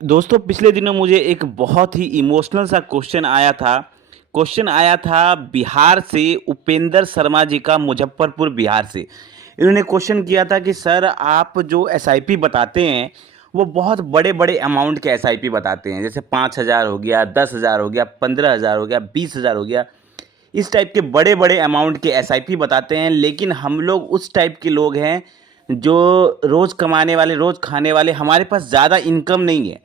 दोस्तों पिछले दिनों मुझे एक बहुत ही इमोशनल सा क्वेश्चन आया था बिहार से। उपेंद्र शर्मा जी का, मुजफ्फरपुर बिहार से। इन्होंने क्वेश्चन किया था कि सर आप जो एसआईपी बताते हैं वो बहुत बड़े बड़े अमाउंट के एसआईपी बताते हैं, जैसे 5,000 हो गया, 10,000 हो गया, 15,000 हो गया, 20,000 हो गया। इस टाइप के बड़े बड़े अमाउंट के एसआईपी बताते हैं, लेकिन हम लोग उस टाइप के लोग हैं जो रोज़ कमाने वाले, रोज़ खाने वाले, हमारे पास ज़्यादा इनकम नहीं है।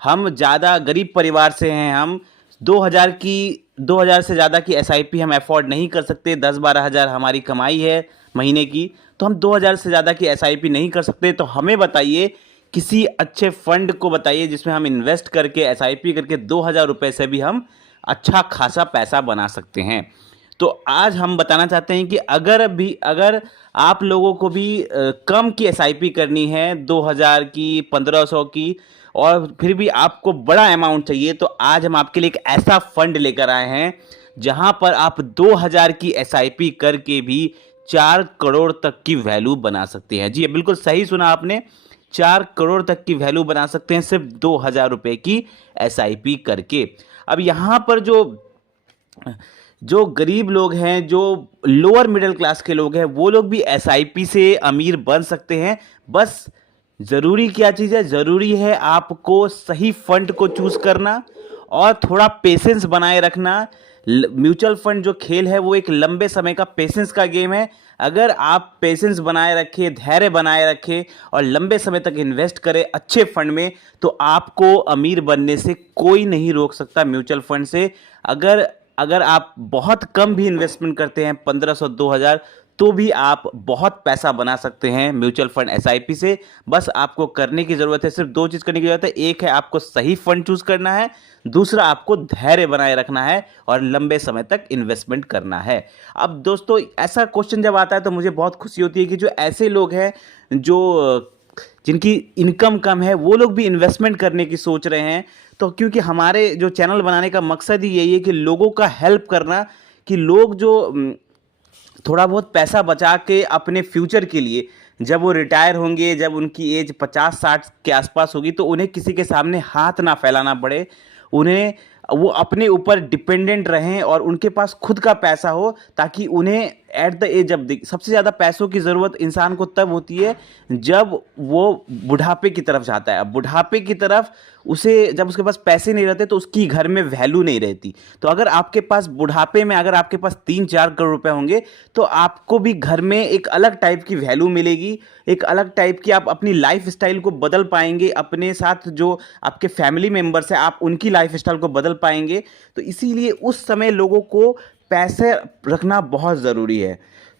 हम ज़्यादा गरीब परिवार से हैं। हम 2,000 से ज़्यादा की एसआईपी हम अफोर्ड नहीं कर सकते। 10-12 हज़ार हमारी कमाई है महीने की, तो हम 2,000 से ज़्यादा की एसआईपी नहीं कर सकते। तो हमें बताइए, किसी अच्छे फंड को बताइए जिसमें हम इन्वेस्ट करके, एसआईपी करके 2,000 रुपये से भी हम अच्छा खासा पैसा बना सकते हैं। तो आज हम बताना चाहते हैं कि अगर आप लोगों को भी कम की एसआईपी करनी है, 2,000 की, 1,500 की, और फिर भी आपको बड़ा अमाउंट चाहिए, तो आज हम आपके लिए एक ऐसा फंड लेकर आए हैं जहां पर आप 2,000 की एसआईपी करके भी 4 करोड़ तक की वैल्यू बना सकते हैं। जी बिल्कुल सही सुना आपने, 4 करोड़ तक की वैल्यू बना सकते हैं सिर्फ 2,000 रुपये की एसआईपी करके। अब यहाँ पर जो जो गरीब लोग हैं, जो लोअर मिडिल क्लास के लोग हैं, वो लोग भी एसआईपी से अमीर बन सकते हैं। बस ज़रूरी क्या चीज़ है? ज़रूरी है आपको सही फंड को चूज़ करना और थोड़ा पेशेंस बनाए रखना। म्यूचुअल फंड जो खेल है वो एक लंबे समय का पेशेंस का गेम है। अगर आप पेशेंस बनाए रखें, धैर्य बनाए रखें और लंबे समय तक इन्वेस्ट करें अच्छे फंड में, तो आपको अमीर बनने से कोई नहीं रोक सकता म्यूचुअल फंड से। अगर अगर आप बहुत कम भी इन्वेस्टमेंट करते हैं, 1,500 2,000, तो भी आप बहुत पैसा बना सकते हैं म्यूचुअल फंड एसआईपी से। बस आपको करने की ज़रूरत है, सिर्फ दो चीज़ करने की ज़रूरत है। एक है आपको सही फंड चूज करना है, दूसरा आपको धैर्य बनाए रखना है और लंबे समय तक इन्वेस्टमेंट करना है। अब दोस्तों ऐसा क्वेश्चन जब आता है तो मुझे बहुत खुशी होती है कि जो ऐसे लोग हैं जो जिनकी इनकम कम है, वो लोग भी इन्वेस्टमेंट करने की सोच रहे हैं। तो क्योंकि हमारे जो चैनल बनाने का मकसद ही यही है कि लोगों का हेल्प करना, कि लोग जो थोड़ा बहुत पैसा बचा के अपने फ्यूचर के लिए, जब वो रिटायर होंगे, जब उनकी एज 50-60 के आसपास होगी, तो उन्हें किसी के सामने हाथ ना फैलाना पड़े। उन्हें वो अपने ऊपर डिपेंडेंट रहें और उनके पास खुद का पैसा हो, ताकि उन्हें एट द एज, जब सबसे ज़्यादा पैसों की ज़रूरत इंसान को तब होती है जब वो बुढ़ापे की तरफ जाता है। अब बुढ़ापे की तरफ उसे, जब उसके पास पैसे नहीं रहते तो उसकी घर में वैल्यू नहीं रहती। तो अगर आपके पास बुढ़ापे में, अगर आपके पास 3-4 करोड़ रुपए होंगे, तो आपको भी घर में एक अलग टाइप की वैल्यू मिलेगी, एक अलग टाइप की, आप अपनी लाइफ स्टाइल को बदल पाएंगे। अपने साथ जो आपके फैमिली मेंबर्स हैं, आप उनकी लाइफ स्टाइल को बदल पाएंगे। तो इसीलिए उस समय लोगों को पैसे रखना बहुत ज़रूरी है।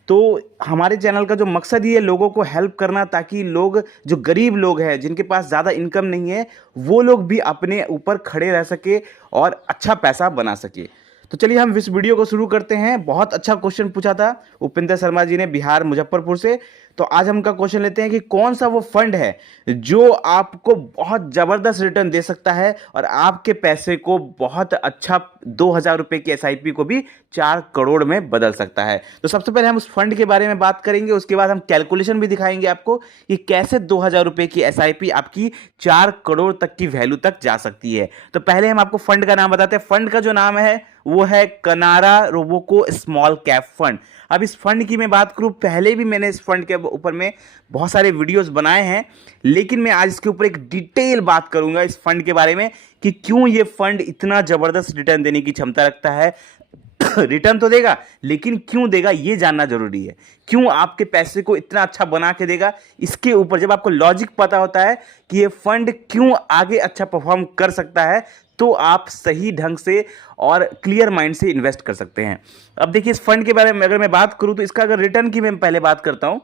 तो हमारे चैनल का जो मकसद ही है लोगों को हेल्प करना, ताकि लोग, जो गरीब लोग हैं जिनके पास ज़्यादा इनकम नहीं है, वो लोग भी अपने ऊपर खड़े रह सके और अच्छा पैसा बना सके। तो चलिए हम इस वीडियो को शुरू करते हैं। बहुत अच्छा क्वेश्चन पूछा था उपेंद्र शर्मा जी ने, बिहार मुजफ्फरपुर से। तो आज हम का क्वेश्चन लेते हैं कि कौन सा वो फंड है जो आपको बहुत ज़बरदस्त रिटर्न दे सकता है और आपके पैसे को बहुत अच्छा, 2,000 रुपये की एसआईपी को भी 4 करोड़ में बदल सकता है। तो सबसे पहले हम उस फंड के बारे में बात करेंगे, उसके बाद हम कैलकुलेशन भी दिखाएंगे आपको कि कैसे 2,000 रुपये की एसआईपी आपकी 4 करोड़ तक की वैल्यू तक जा सकती है। तो पहले हम आपको फंड का नाम बताते हैं। फंड का जो नाम है वो है कनारा रोबोको स्मॉल कैप फंड। अब इस फंड की मैं बात करूं, पहले भी मैंने इस फंड के ऊपर में बहुत सारे वीडियोस बनाए हैं, लेकिन मैं आज इसके ऊपर एक डिटेल बात करूंगा इस फंड के बारे में कि क्यों ये फंड इतना जबरदस्त रिटर्न देने की क्षमता रखता है। रिटर्न तो देगा, लेकिन क्यों देगा ये जानना जरूरी है। क्यों आपके पैसे को इतना अच्छा बना के देगा, इसके ऊपर जब आपको लॉजिक पता होता है कि ये फंड क्यों आगे अच्छा परफॉर्म कर सकता है, तो आप सही ढंग से और क्लियर माइंड से इन्वेस्ट कर सकते हैं। अब देखिए, इस फंड के बारे में अगर मैं बात करूं तो इसका अगर रिटर्न की मैं पहले बात करता हूं।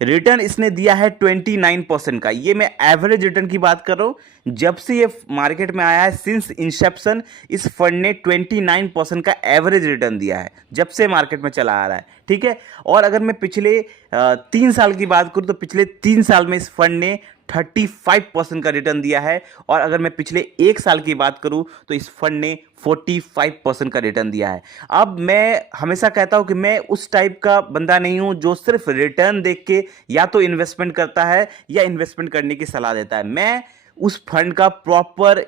रिटर्न इसने दिया है 29% का। ये मैं एवरेज रिटर्न की बात कर रहा हूं। जब से ये मार्केट में आया है, सिंस इंसेप्शन, इस फंड ने 29% का एवरेज रिटर्न दिया है, जब से मार्केट में चला आ रहा है। ठीक है। और अगर मैं पिछले 3 साल की बात करूं तो पिछले 3 साल में इस फंड ने 35% का रिटर्न दिया है। और अगर मैं पिछले 1 साल की बात करूं तो इस फंड ने 45% का रिटर्न दिया है। अब मैं हमेशा कहता हूं कि मैं उस टाइप का बंदा नहीं हूं जो सिर्फ रिटर्न देख के या तो इन्वेस्टमेंट करता है या इन्वेस्टमेंट करने की सलाह देता है। मैं उस फंड का प्रॉपर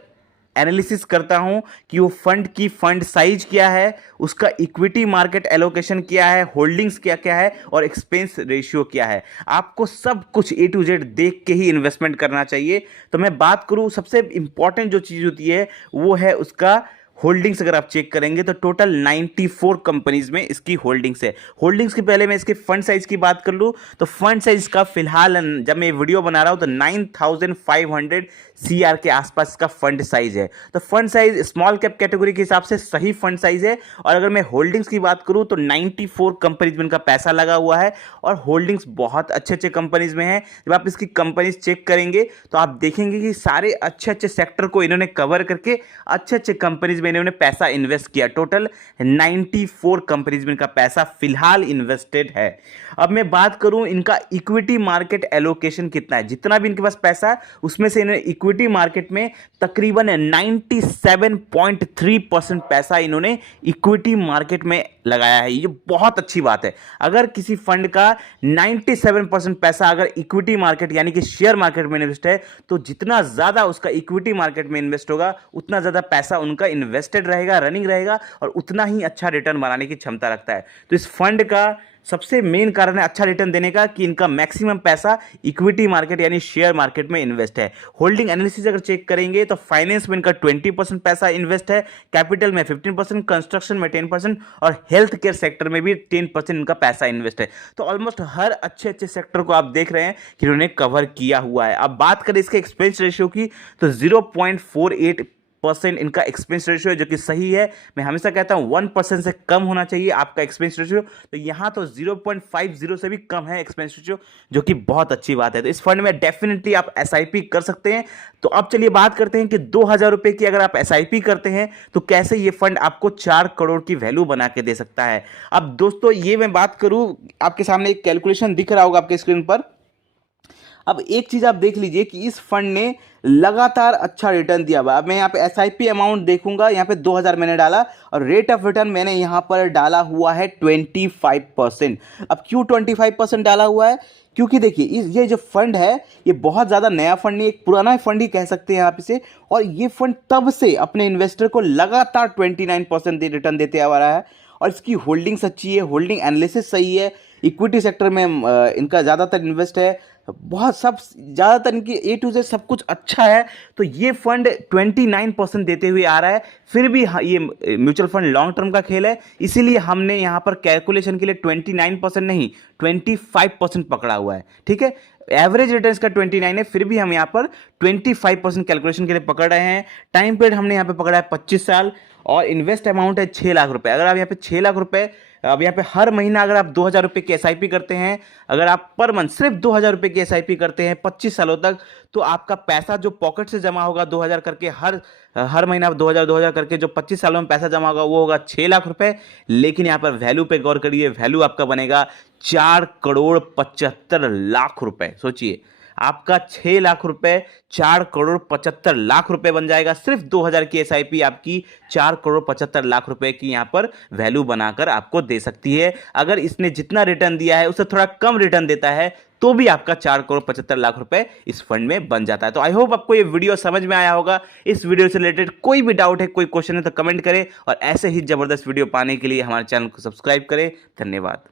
एनालिसिस करता हूं कि वो फंड की फंड साइज क्या है, उसका इक्विटी मार्केट एलोकेशन क्या है, होल्डिंग्स क्या क्या है और एक्सपेंस रेशियो क्या है। आपको सब कुछ ए टू जेड देख के ही इन्वेस्टमेंट करना चाहिए। तो मैं बात करूं, सबसे इंपॉर्टेंट जो चीज़ होती है वो है उसका होल्डिंग्स। अगर आप चेक करेंगे तो टोटल 94 कंपनीज में इसकी होल्डिंग्स है। होल्डिंग्स के पहले मैं इसके फंड साइज की बात कर लूं तो फंड साइज का फिलहाल जब मैं वीडियो बना रहा हूं तो 9500 सीआर के आसपास इसका फंड साइज है। तो fund size small cap category के हिसाब से सही फंड साइज है। और अगर मैं होल्डिंग्स की बात करूं तो 94 कंपनीज में इनका पैसा लगा हुआ है और होल्डिंग्स बहुत अच्छे अच्छे कंपनीज में है। जब आप इसकी कंपनीज चेक करेंगे तो आप देखेंगे कि सारे अच्छे अच्छे सेक्टर को इन्होंने कवर करके अच्छे अच्छे कंपनीज में इन्होंने पैसा इन्वेस्ट किया। टोटल 94 कंपनीज में इनका पैसा फिलहाल इन्वेस्टेड है। अब मैं बात करूं इनका इक्विटी मार्केट एलोकेशन कितना है। जितना भी इनके पास पैसा है उसमें से इन्होंने इक्विटी मार्केट में तकरीबन 97.3% पैसा इन्होंने इक्विटी मार्केट में लगाया है। ये बहुत अच्छी बात है। अगर किसी फंड का 97% पैसा अगर इक्विटी मार्केट यानी कि शेयर मार्केट में इन्वेस्ट है तो जितना ज्यादा उसका इक्विटी मार्केट में इन्वेस्ट होगा उतना ज्यादा पैसा उनका इन्वेस्टेड रहेगा, रनिंग रहेगा और उतना ही अच्छा रिटर्न बनाने की क्षमता रखता है। तो इस फंड का सबसे मेन कारण है अच्छा रिटर्न देने का कि इनका मैक्सिमम पैसा इक्विटी मार्केट यानी शेयर मार्केट में इन्वेस्ट है। होल्डिंग एनालिसिस अगर चेक करेंगे तो फाइनेंस में इनका 20% पैसा इन्वेस्ट है, कैपिटल में 15%, कंस्ट्रक्शन में 10% और हेल्थ केयर सेक्टर में भी 10% इनका पैसा इन्वेस्ट है। तो ऑलमोस्ट हर अच्छे अच्छे सेक्टर को आप देख रहे हैं कि इन्होंने कवर किया हुआ है। अब बात करें इसके एक्सपेंस रेशियो की तो 0.48% इनका एक्सपेंस रेशियो है जो कि सही है। मैं हमेशा कहता हूं 1% से कम होना चाहिए आपका एक्सपेंस रेशियो, तो यहां तो 0.50 से भी कम है एक्सपेंस रेशियो, जो कि बहुत अच्छी बात है। तो इस फंड में डेफिनेटली आप एसआईपी कर सकते हैं। तो अब चलिए बात करते हैं कि 2000 रुपए की अगर आप एसआईपी करते हैं तो कैसे ये फंड आपको 4 करोड़ की वैल्यू बना के दे सकता है। अब दोस्तों ये मैं बात करूं, आपके सामने एक कैलकुलेशन दिख रहा होगा आपके स्क्रीन पर। अब एक चीज आप देख लीजिए कि इस फंड ने लगातार अच्छा रिटर्न दिया हुआ। अब मैं यहाँ पे एसआईपी अमाउंट देखूंगा, यहाँ पे 2000 मैंने डाला और रेट ऑफ रिटर्न मैंने यहाँ पर डाला हुआ है 25%। अब क्यों 25% डाला हुआ है? क्योंकि देखिए ये जो फंड है ये बहुत ज़्यादा नया फंड नहीं, एक पुराना फंड ही कह सकते हैं आप इसे। और ये फंड तब से अपने इन्वेस्टर को लगातार 29% रिटर्न देते आ रहा है और इसकी होल्डिंग्स अच्छी है, होल्डिंग एनालिसिस सही है, इक्विटी सेक्टर में इनका ज़्यादातर इन्वेस्ट है, बहुत सब ज़्यादातर इनकी ए टू जेड सब कुछ अच्छा है। तो ये फंड 29% देते हुए आ रहा है। फिर भी ये म्यूचुअल फंड लॉन्ग टर्म का खेल है, इसीलिए हमने यहाँ पर कैलकुलेशन के लिए 29% नहीं 25% पकड़ा हुआ है। ठीक है, एवरेज रिटर्न्स का 29 है, फिर भी हम यहाँ पर 25% कैलकुलेशन के लिए पकड़ रहे हैं। टाइम पीरियड हमने यहाँ पे पकड़ा है 25 साल और इन्वेस्ट अमाउंट है 6 लाख रुपए। अगर आप यहाँ पे 6 लाख रुपए, अब यहाँ पे हर महीना अगर आप 2000 रुपये की एसआईपी करते हैं, अगर आप पर मंथ सिर्फ 2000 रुपये की एसआईपी करते हैं 25 सालों तक, तो आपका पैसा जो पॉकेट से जमा होगा 2000 करके हर महीना आप 2000 करके जो 25 सालों में पैसा जमा होगा वो होगा 6 लाख रुपए। लेकिन यहाँ पर वैल्यू पे गौर करिए, वैल्यू आपका बनेगा 4 करोड़ 75 लाख रुपए। सोचिए आपका 6 लाख रुपए 4 करोड़ 75 लाख रुपए बन जाएगा। सिर्फ 2000 की एसआईपी आपकी 4 करोड़ 75 लाख रुपए की यहाँ पर वैल्यू बनाकर आपको दे सकती है। अगर इसने जितना रिटर्न दिया है उससे थोड़ा कम रिटर्न देता है तो भी आपका 4 करोड़ 75 लाख रुपए इस फंड में बन जाता है। तो आई होप आपको ये वीडियो समझ में आया होगा। इस वीडियो से रिलेटेड कोई भी डाउट है, कोई क्वेश्चन है तो कमेंट करें और ऐसे ही जबरदस्त वीडियो पाने के लिए हमारे चैनल को सब्सक्राइब करें। धन्यवाद।